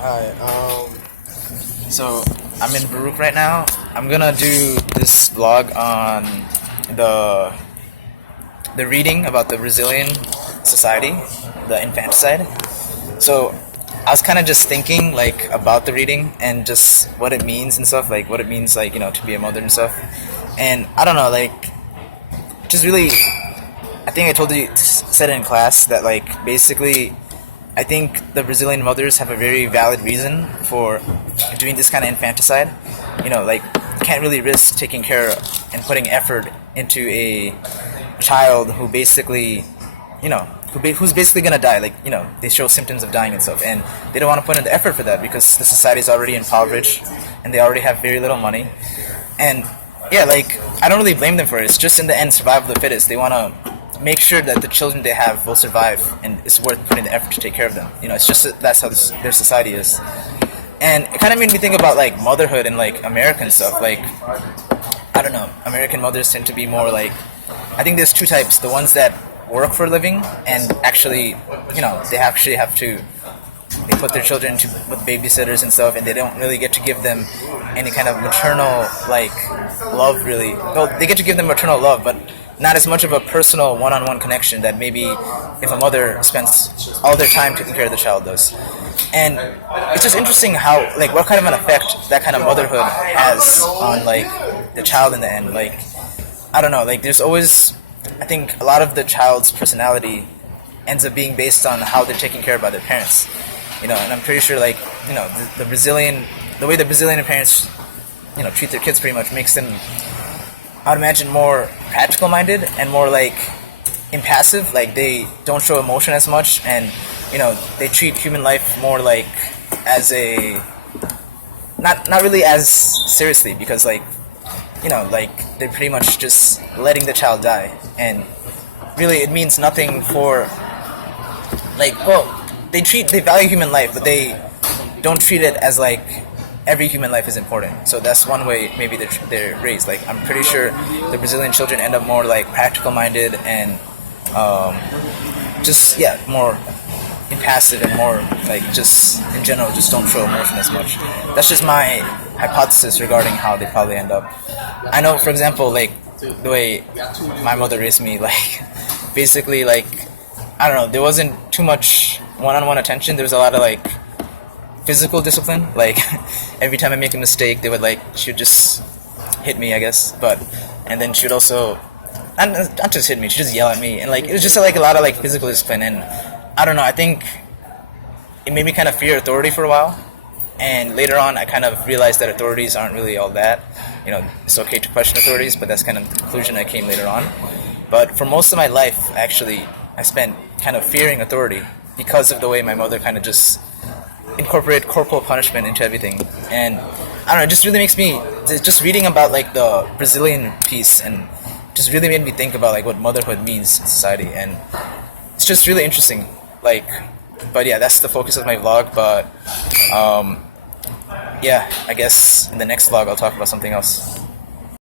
Hi. So I'm in Baruch right now. I'm gonna do this vlog on the the reading about the Brazilian society, the infanticide. So I was kind of just thinking like about the reading and just what it means and stuff, like what it means, like, to be a mother and stuff. And I don't know, like, just really, I think I told you, said it in class that, like, basically I think the Brazilian mothers have a very valid reason for doing this kind of infanticide. Like, you can't really risk taking care and putting effort into a child who basically, who's basically gonna die. Like, they show symptoms of dying and stuff, and they don't want to put in the effort for that because the society is already impoverished and they already have very little money. And yeah, like, I don't really blame them for it. It's just in the end, survival of the fittest. They want to make sure that the children they have will survive, and it's worth putting the effort to take care of them. It's just that's how their society is. And it kind of made me think about, like, motherhood and, like, American stuff. Like, I don't know, American mothers tend to be more like, I think there's two types: the ones that work for a living and actually, they actually have to, they put their children with babysitters and stuff, and they don't really get to give them any kind of maternal, like, love, really. Well, they get to give them maternal love, but not as much of a personal one-on-one connection that maybe if a mother spends all their time taking care of the child does. And it's just interesting how, like, what kind of an effect that kind of motherhood has on, like, the child in the end. Like, I don't know, like, there's always, I think a lot of the child's personality ends up being based on how they're taken care of by their parents. And I'm pretty sure, like, the way the Brazilian parents, treat their kids pretty much makes them, I would imagine, more practical minded and more, like, impassive. Like, they don't show emotion as much, and, they treat human life more like as a, not really as seriously, because, like, like, they're pretty much just letting the child die, and really it means nothing for, like, well, they value human life, but they don't treat it as, like, every human life is important. So that's one way maybe they're raised. Like, I'm pretty sure the Brazilian children end up more, like, practical minded and more impassive and more, like, just in general just don't show emotion as much. That's just my hypothesis regarding how they probably end up. I know, for example, like, the way my mother raised me, like, basically, like, I don't know, there wasn't too much one-on-one attention. There was a lot of, like, physical discipline. Like, every time I make a mistake, she would just hit me, I guess. And then she would also, not just hit me, she'd just yell at me. And, like, it was just, like, a lot of, like, physical discipline. And I don't know, I think it made me kind of fear authority for a while. And later on, I kind of realized that authorities aren't really all that. It's okay to question authorities, but that's kind of the conclusion I came later on. But for most of my life, actually, I spent kind of fearing authority because of the way my mother kind of just incorporate corporal punishment into everything. And I don't know, it just really makes me, just reading about, like, the Brazilian piece, and just really made me think about, like, what motherhood means in society. And it's just really interesting. Like, but yeah, that's the focus of my vlog. But yeah, I guess in the next vlog I'll talk about something else.